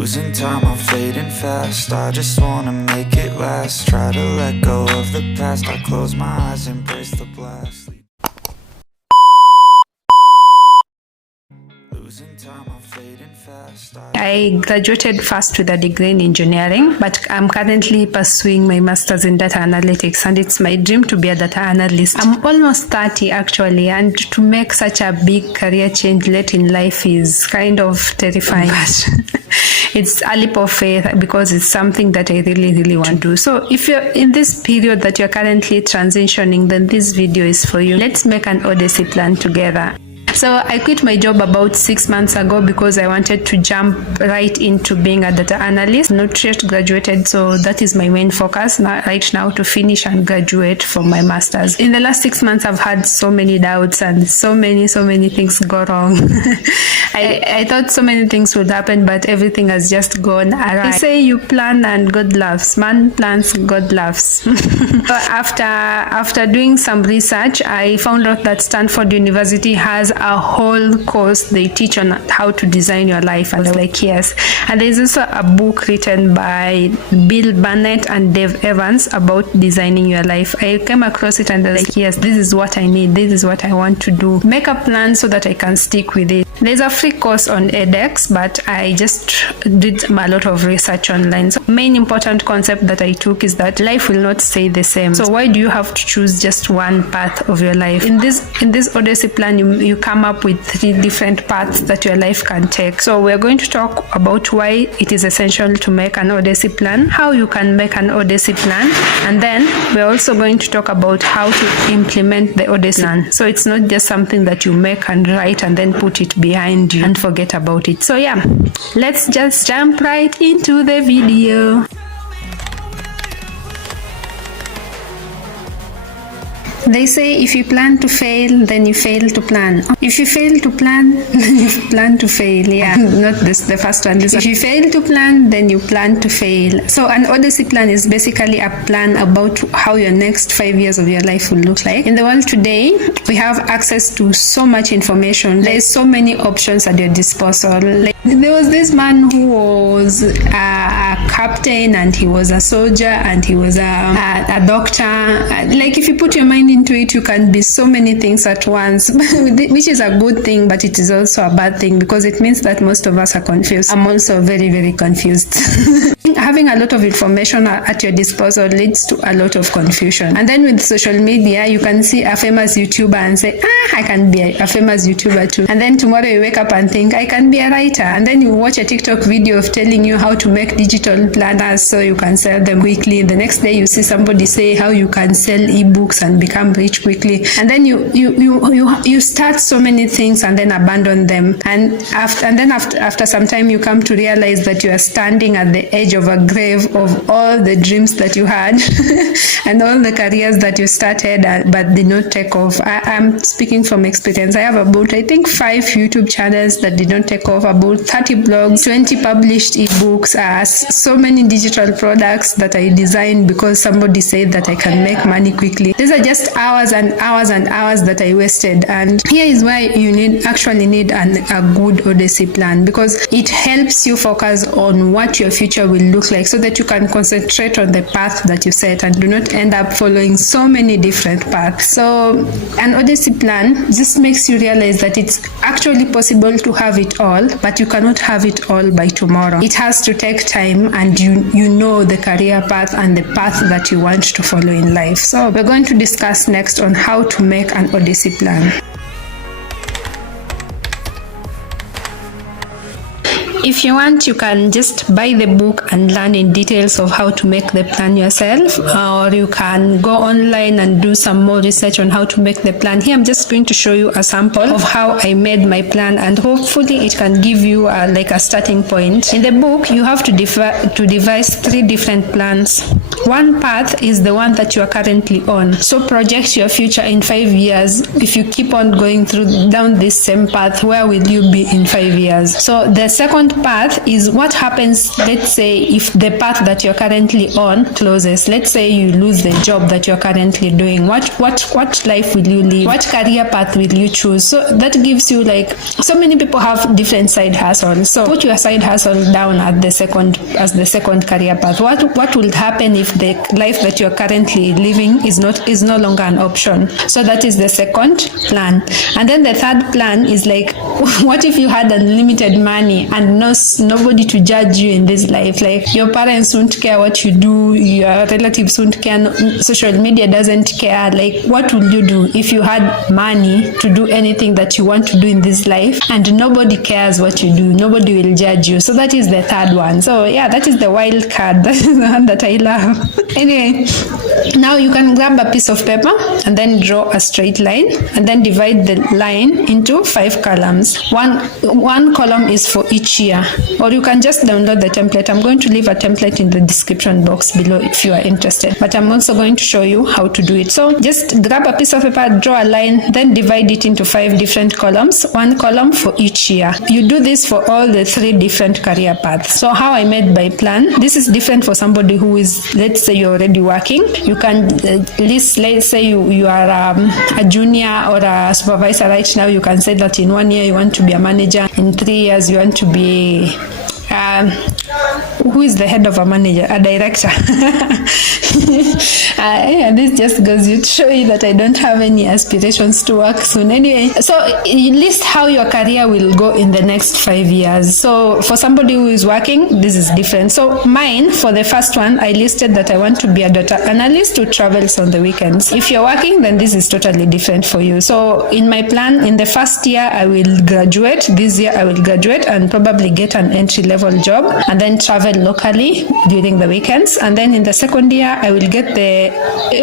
Losing time, I'm fading fast. I just wanna make it last. Try to let go of the past. I close my eyes, embrace the blast. Losing time, I'm fading fast. I graduated first with a degree in engineering, but I'm currently pursuing my master's in data analytics, and it's my dream to be a data analyst. I'm almost 30 actually, and to make such a big career change late in life is kind of terrifying. But it's a leap of faith because it's something that I really want to do. So if you're in this period that you're currently transitioning, then this video is for you. Let's make an Odyssey plan together. So I quit my job about 6 months ago because I wanted to jump right into being a data analyst. Not yet graduated, so that is my main focus right now, to finish and graduate from my master's. In the last 6 months, I've had so many doubts and so many things go wrong. I thought so many things would happen, but everything has just gone awry. They say you plan and God laughs. Man plans, God laughs. So after doing some research, I found out that Stanford University has a whole course they teach on how to design your life, and I was like, yes. And there's also a book written by Bill Burnett and Dave Evans about designing your life. I came across it and I was like, yes, this is what I need, this is what I want to do. Make a plan so that I can stick with it. There's a free course on edX, but I just did a lot of research online. So main important concept that I took is that life will not stay the same. So why do you have to choose just one path of your life? In this Odyssey plan, you come up with 3 different paths that your life can take. So we're going to talk about why it is essential to make an Odyssey plan, how you can make an Odyssey plan, and then we're also going to talk about how to implement the Odyssey plan. So it's not just something that you make and write and then put it behind you and forget about it. So yeah, let's just jump right into the video. They say if you plan to fail, then you fail to plan. If you fail to plan, then you plan to fail. Yeah, not this, the first one. If you fail to plan, then you plan to fail. So an Odyssey plan is basically a plan about how your next 5 years of your life will look like. In the world today, we have access to so much information. There's so many options at your disposal. Like, there was this man who was a captain, and he was a soldier, and he was a doctor. Like, if you put your mind into it, you can be so many things at once, which is a good thing, but it is also a bad thing because it means that most of us are confused. I'm also very confused. Having a lot of information at your disposal leads to a lot of confusion. And then with social media, you can see a famous YouTuber and say, I can be a famous YouTuber too. And then tomorrow you wake up and think, I can be a writer. And then you watch a TikTok video of telling you how to make digital planners so you can sell them quickly. The next day you see somebody say how you can sell ebooks and become rich quickly. And then you start so many things and then abandon them. And after some time you come to realize that you are standing at the edge of a grave of all the dreams that you had and all the careers that you started but did not take off. I'm speaking from experience. I have about, I think, 5 YouTube channels that did not take off, about 30 blogs, 20 published ebooks, so many digital products that I designed because somebody said that I can make money quickly. These are just hours and hours and hours that I wasted. And here is why you actually need a good Odyssey plan, because it helps you focus on what your future will look like so that you can concentrate on the path that you set and do not end up following so many different paths. So an Odyssey plan just makes you realize that it's actually possible to have it all, but you cannot have it all by tomorrow. It has to take time, and you know the career path and the path that you want to follow in life. So we're going to discuss next on how to make an Odyssey plan. If you want, you can just buy the book and learn in details of how to make the plan yourself, or you can go online and do some more research on how to make the plan. Here I'm just going to show you a sample of how I made my plan, and hopefully it can give you like a starting point. In the book, you have to devise 3 different plans. One path is the one that you are currently on. So project your future in 5 years. If you keep on going down this same path, where will you be in 5 years? So the second path is what happens, let's say, if the path that you're currently on closes. Let's say you lose the job that you're currently doing. What life will you live? What career path will you choose? So that gives you, like, so many people have different side hustles. So put your side hustle down as the second career path. What will happen if the life that you're currently living is no longer an option? So that is the second plan. And then the third plan is like, what if you had unlimited money and nobody to judge you in this life? Like, your parents won't care what you do, your relatives won't care, social media doesn't care. Like, what will you do if you had money to do anything that you want to do in this life and nobody cares what you do, nobody will judge you? So that is the third one. So yeah, that is the wild card. That is the one that I love. Anyway, now you can grab a piece of paper and then draw a straight line and then divide the line into 5 columns. One column is for each year, or you can just download the template. I'm going to leave a template in the description box below if you are interested, but I'm also going to show you how to do it. So just grab a piece of paper, draw a line, then divide it into 5 different columns, 1 column for each year. You do this for all the 3 different career paths. So how I made my plan, this is different for somebody who is, let's say, you're already working. You can let's say you are a junior or a supervisor right now. You can say that in 1 year you want to be a manager, in 3 years you want to be who is the head of a manager? A director. This just goes to show you that I don't have any aspirations to work soon. Anyway, so you list how your career will go in the next 5 years. So for somebody who is working, this is different. So mine, for the first one, I listed that I want to be a data analyst who travels on the weekends. If you're working, then this is totally different for you. So in my plan, in the first year, I will graduate. This year, I will graduate and probably get an entry-level job and then travel locally during the weekends. And then in the second year, I will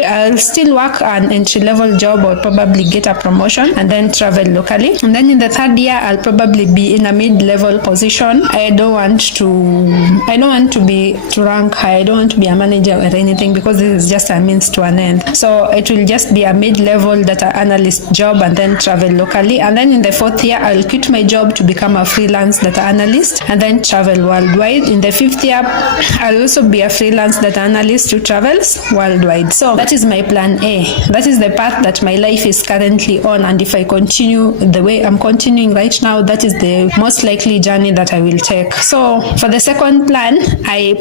I'll still work an entry-level job or probably get a promotion and then travel locally. And then in the third year, I'll probably be in a mid-level position. I don't want to rank high. I don't want to be a manager or anything, because this is just a means to an end. So it will just be a mid-level data analyst job and then travel locally. And then in the fourth year, I'll quit my job to become a freelance data analyst and then travel worldwide. In the fifth year, I'll also be a freelance data analyst who travels worldwide. So that is my plan A. That is the path that my life is currently on, and if I continue the way I'm continuing right now, that is the most likely journey that I will take. So for the second plan, I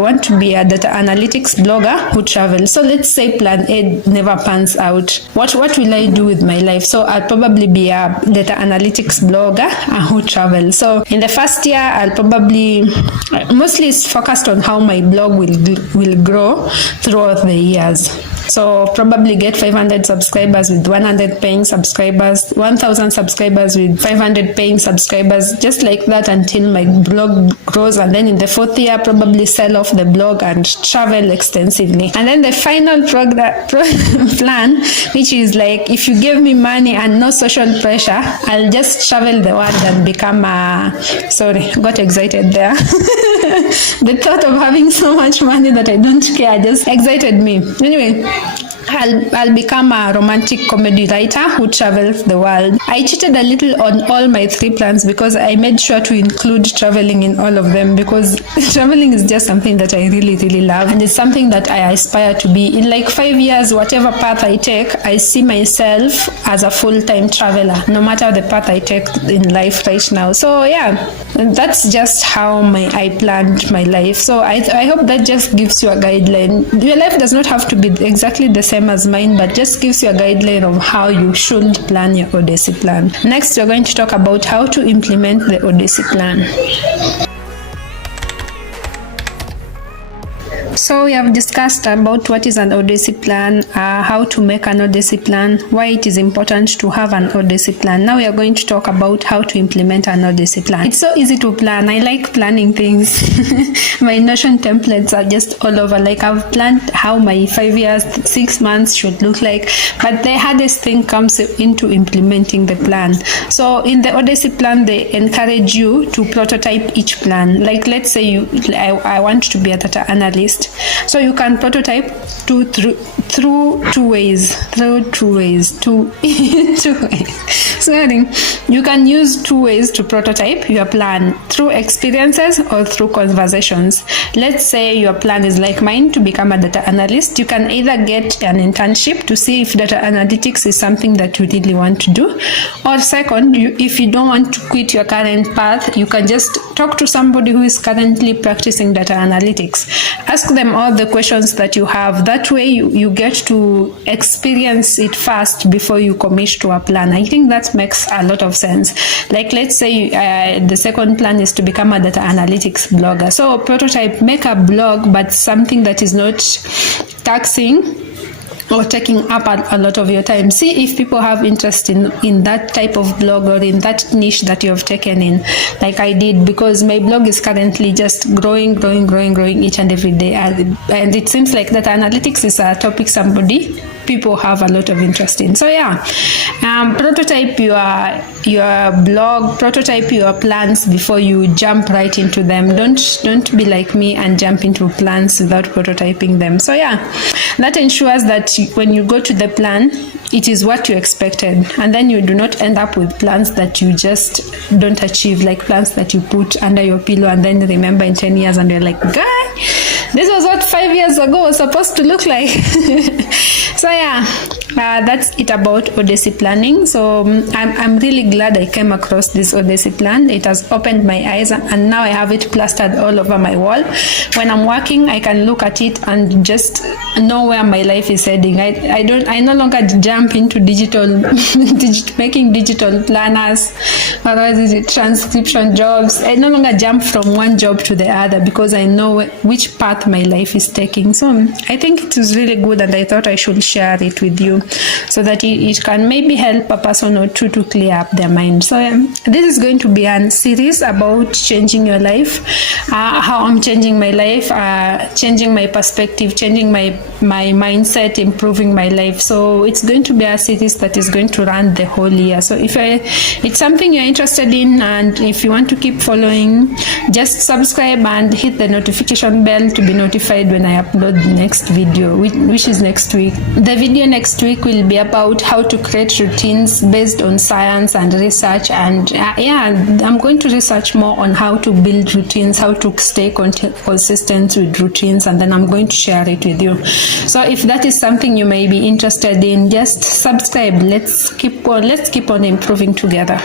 want to be a data analytics blogger who travels. So let's say plan A never pans out. What will I do with my life? So I'll probably be a data analytics blogger who travels. So in the first year, I'll probably mostly it's focused on how my blog will grow throughout the years. So probably get 500 subscribers with 100 paying subscribers, 1,000 subscribers with 500 paying subscribers, just like that until my blog grows. And then in the fourth year, probably sell off the blog and travel extensively. And then the final plan, which is like, if you give me money and no social pressure, I'll just travel the world and become got excited there. The thought of having so much money that I don't care just excited me. Anyway, I'll become a romantic comedy writer who travels the world. I cheated a little on all my 3 plans because I made sure to include traveling in all of them, because traveling is just something that I really, really love, and it's something that I aspire to be. In like 5 years, whatever path I take, I see myself as a full-time traveler, no matter the path I take in life right now. So yeah, that's just how I planned my life. So I hope that just gives you a guideline. Your life does not have to be exactly the same as mine, but just gives you a guideline of how you should plan your Odyssey plan. Next, we're going to talk about how to implement the Odyssey plan. So we have discussed about what is an Odyssey plan, how to make an Odyssey plan, why it is important to have an Odyssey plan. Now we are going to talk about how to implement an Odyssey plan. It's so easy to plan. I like planning things. My Notion templates are just all over. Like, I've planned how my 5 years, 6 months should look like, but the hardest thing comes into implementing the plan. So in the Odyssey plan, they encourage you to prototype each plan. Like, let's say I want to be a data analyst. finished. So you can prototype through two ways. Sorry. You can use 2 ways to prototype your plan: through experiences or through conversations. Let's say your plan is like mine, to become a data analyst. You can either get an internship to see if data analytics is something that you really want to do, or second, if you don't want to quit your current path, you can just talk to somebody who is currently practicing data analytics. Ask them all the questions that you have. That way you get to experience it first before you commit to a plan. I think that makes a lot of sense. Like, let's say the second plan is to become a data analytics blogger. So prototype, make a blog, but something that is not taxing or taking up a lot of your time. See if people have interest in that type of blog or in that niche that you have taken in, like I did, because my blog is currently just growing each and every day, and it seems like that analytics is a topic people have a lot of interest in. So prototype your blog, prototype your plans before you jump right into them. Don't be like me and jump into plans without prototyping them. So that ensures that when you go to the plan, it is what you expected, and then you do not end up with plans that you just don't achieve, like plans that you put under your pillow and then remember in 10 years and you're like, guy, this was what 5 years ago was supposed to look like. So that's it about Odyssey planning. So I'm really glad I came across this Odyssey plan. It has opened my eyes, and now I have it plastered all over my wall. When I'm working, I can look at it and just know where my life is heading. I no longer jump into making digital planners, or transcription jobs. I no longer jump from one job to the other because I know which path my life is taking. So I think it is really good, and I thought I should share it with you so that it can maybe help a person or two to clear up their mind. So this is going to be a series about changing your life, how I'm changing my life, changing my perspective, changing my mindset, improving my life. So it's going to be a series that is going to run the whole year. So if it's something you're interested in, and if you want to keep following, just subscribe and hit the notification bell to be notified when I upload the next video, which is next week. The video next week will be about how to create routines based on science and research, and I'm going to research more on how to build routines, how to stay consistent with routines, and then I'm going to share it with you. So if that is something you may be interested in, just subscribe. Let's keep on improving together.